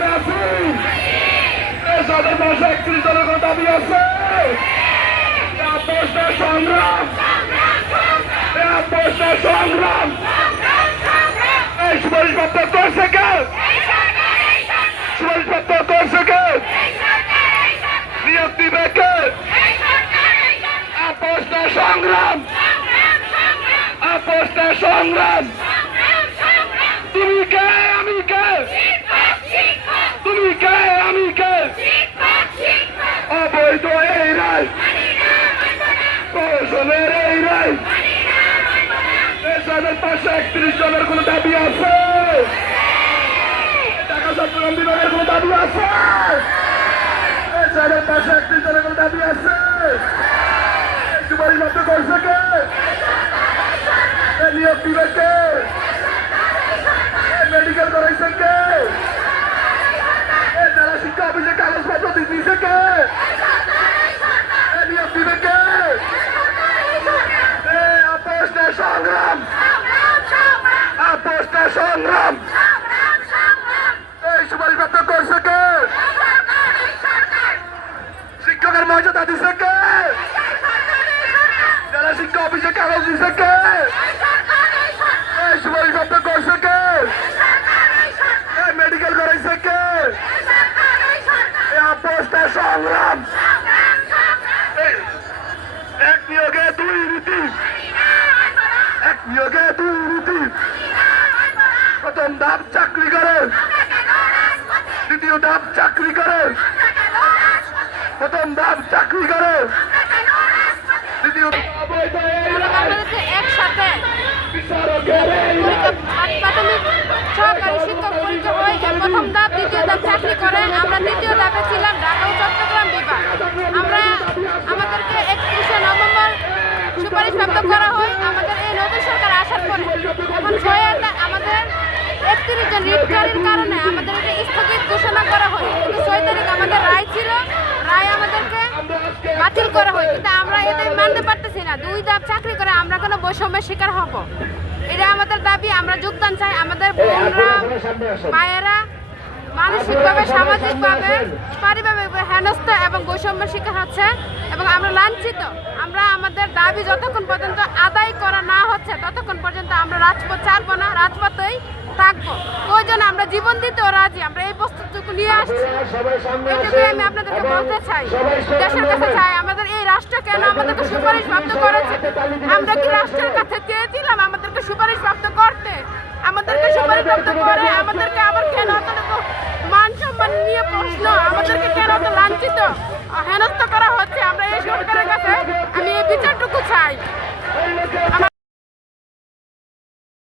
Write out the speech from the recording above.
সাথে আছি। এরশাদের পাশে 31 জনের কোনো দাবি আছে। আপোষের সংগ্রাম, আপোষের সংগ্রাম। এই সুপারিশপত্র করছে কে? সুপারিশপত্র করছে কে? নিয়োগ দিবে কে? আপোষের সংগ্রাম, আপোষের সংগ্রাম। তুমি কে? আমি কে? তুমি কে? আমি কে? অবৈধ এই রায়, প্রশাসনের এই রায়। এরশাদের পাশে 31 জনের কোন দাবি আছে? ঢাকা চট্টগ্রাম বিভাগের কোন দাবি আছে? এরশাদের পাশে 31 জনের কোন দাবি আছে? সুপারিশপত্র করছে কে? নিয়োগ দিবে কে? মেডিকেল করাইছে কে? জেলা শিক্ষা অফিসে কাগজপত্র দিতেছে কে? নিয়োগ দিবে কে? আপোষের সংগ্রাম, আপোষের সংগ্রাম। এই সুপারিশপত্র করছে কে? শিক্ষকের মর্যাদা দিছে কে? জেলা শিক্ষা অফিসে কাগজ দিছে কে? এই সুপারিশপত্র করছে কে? মেডিকেল করাইছে কে? আপোষের সংগ্রাম। এক নিয়োগে দুই নীতি, এক নিয়োগে দুই নীতি। প্রথম ধাপ চাকরি করে, দ্বিতীয় ধাপ চাকরি করে। প্রথম ধাপ চাকরি করে, দ্বিতীয় একসাথে প্রাথমিক সহকারী শিক্ষক পরীক্ষা হয়। প্রথম ধাপ, দ্বিতীয় ধাপ চাকরি করে। আমরা দ্বিতীয় ধাপে ছিলাম ঢাকা ও চট্টগ্রাম বিভাগ। আমাদেরকে 31শে নভেম্বর সুপারিশপ্রাপ্ত করা হয় আমাদের এই নতুন সরকার আসার পরে। এখন আমাদের 31 জন রিটকারীর কারণে আমাদের এটা স্থগিত ঘোষণা করা হয়। কিন্তু 6 তারিখ আমাদের রায় ছিল, রায় আমাদেরকে বাতিল করা হয়। কিন্তু আমরা এটাই মানতে পারতেছি না। 2 ধাপ চাকরি করে আমরা কোনো বৈষম্যের শিকার হব, এটা আমাদের দাবি। আমরা যোগদান চাই। আমাদের বোনরা, মায়েরা মানসিকভাবে, সামাজিকভাবে, পারিবারিকভাবে হেনস্থা এবং বৈষম্যের শিকার হচ্ছে এবং আমরা লাঞ্ছিত। আমরা আমাদের দাবি যতক্ষণ পর্যন্ত আদায় করা না হচ্ছে ততক্ষণ পর্যন্ত আমরা রাজপথ ছাড়বো না, রাজপথেই থাকবো। প্রয়োজনে আমরা জীবন দিতেও রাজি। আমরা এই প্রস্তুতিটুকু নিয়ে আসছি। এটুকুই আমি আপনাদেরকে বলতে চাই, দেশের কাছে চাই। আমাদের এই রাষ্ট্র কেন আমাদেরকে সুপারিশ প্রাপ্ত করেছে? আমরা কি রাষ্ট্রের কাছে চেয়েছিলাম আমাদেরকে সুপারিশ প্রাপ্ত করতে? আমাদেরকে সুপারিশ প্রাপ্ত করে আমাদেরকে আবার কেন মান সম্মান নিয়ে প্রশ্ন? আমাদেরকে কেন লাঞ্ছিত হেনস্থা